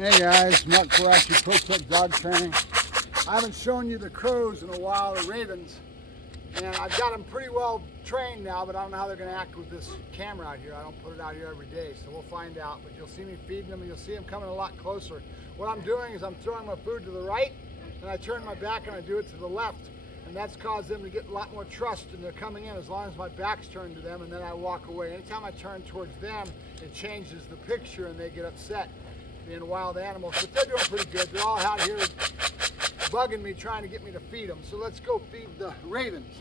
Hey guys, Mark Ferrasci, Pro Tech Dog Training. I haven't shown you the crows in a while, the ravens, and I've got them pretty well trained now, but I don't know how they're going to act with this camera out here. I don't put it out here every day, so we'll find out. But you'll see me feeding them, and you'll see them coming a lot closer. What I'm doing is I'm throwing my food to the right, and I turn my back and I do it to the left. And that's caused them to get a lot more trust, and they're coming in as long as my back's turned to them, and then I walk away. Anytime I turn towards them, it changes the picture, and they get upset. Being wild animals, but they're doing pretty good. They're all out here bugging me, trying to get me to feed them. So let's go feed the ravens.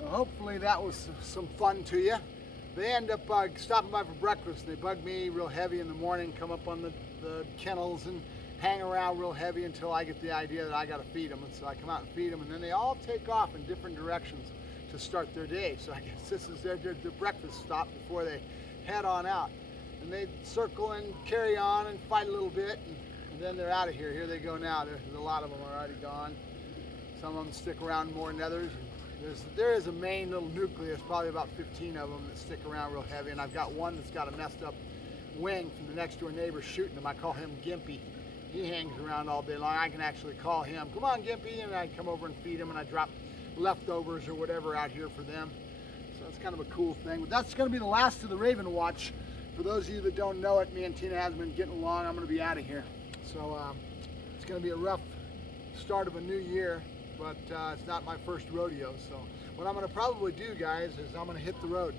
Well, hopefully that was some fun to you. They end up stopping by for breakfast. They bug me real heavy in the morning, come up on the kennels and hang around real heavy until I get the idea that I got to feed them. And so I come out and feed them, and then they all take off in different directions to start their day. So I guess this is their breakfast stop before they head on out. And they circle and carry on and fight a little bit, and then they're out of here. Here they go now. There's a lot of them are already gone. Some of them stick around more than others. There is a main little nucleus, probably about 15 of them that stick around real heavy, and I've got one that's got a messed up wing from the next door neighbor shooting him. I call him Gimpy. He hangs around all day long. I can actually call him, come on Gimpy, and I come over and feed him, and I drop leftovers or whatever out here for them. So it's kind of a cool thing. But that's going to be the last of the Raven Watch. For those of you that don't know it, me and Tina has been getting along. I'm going to be out of here. So it's going to be a rough start of a new year. But it's not my first rodeo, so what I'm going to probably do, guys, is I'm going to hit the road.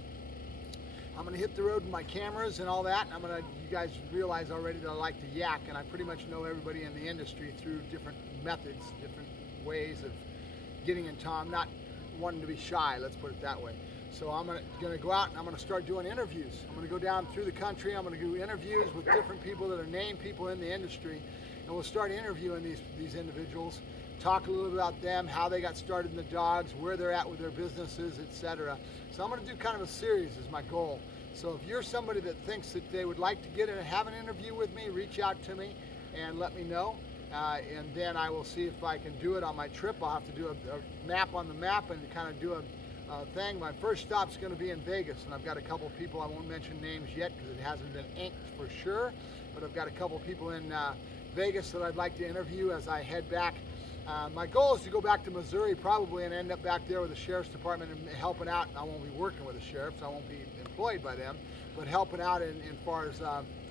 I'm going to hit the road with my cameras and all that, and you guys realize already that I like to yak, and I pretty much know everybody in the industry through different methods, different ways of getting in town. I'm not wanting to be shy, let's put it that way. So I'm going to go out and I'm going to start doing interviews. I'm going to go down through the country. I'm going to do interviews with different people that are named people in the industry, and we'll start interviewing these individuals. Talk a little about them, how they got started in the dogs, where they're at with their businesses, etc. So I'm going to do kind of a series is my goal. So if you're somebody that thinks that they would like to get in and have an interview with me, reach out to me and let me know. And then I will see if I can do it on my trip. I'll have to do a map on the map and kind of do a thing. My first stop's going to be in Vegas, and I've got a couple people, I won't mention names yet because it hasn't been inked for sure, but I've got a couple people in Vegas that I'd like to interview as I head back. My goal is to go back to Missouri probably and end up back there with the Sheriff's Department and helping out. I won't be working with the sheriffs, I won't be employed by them, but helping out in far as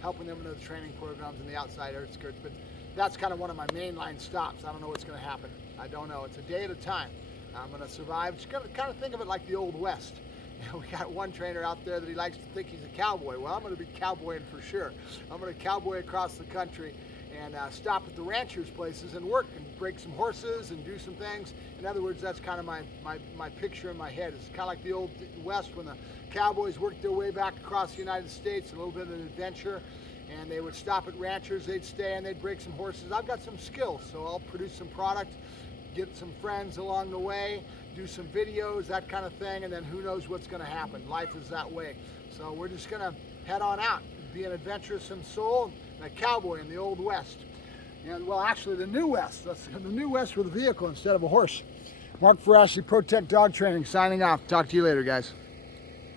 helping them into the training programs and the outside outskirts. But that's kind of one of my mainline stops. I don't know what's going to happen. I don't know. It's a day at a time. I'm going to survive. Just going to kind of think of it like the Old West. We got one trainer out there that he likes to think he's a cowboy. Well, I'm going to be cowboying for sure. I'm going to cowboy across the country and stop at the ranchers' places and work and break some horses and do some things. In other words, that's kind of my picture in my head. It's kind of like the Old West when the cowboys worked their way back across the United States, a little bit of an adventure, and they would stop at ranchers, they'd stay and they'd break some horses. I've got some skills, so I'll produce some product, get some friends along the way, do some videos, that kind of thing, and then who knows what's going to happen. Life is that way. So we're just going to head on out, be an adventuresome soul, and a cowboy in the Old West. And well, actually the New West. That's the New West with a vehicle instead of a horse. Mark Ferrasci, Protect Dog Training, signing off. Talk to you later, guys.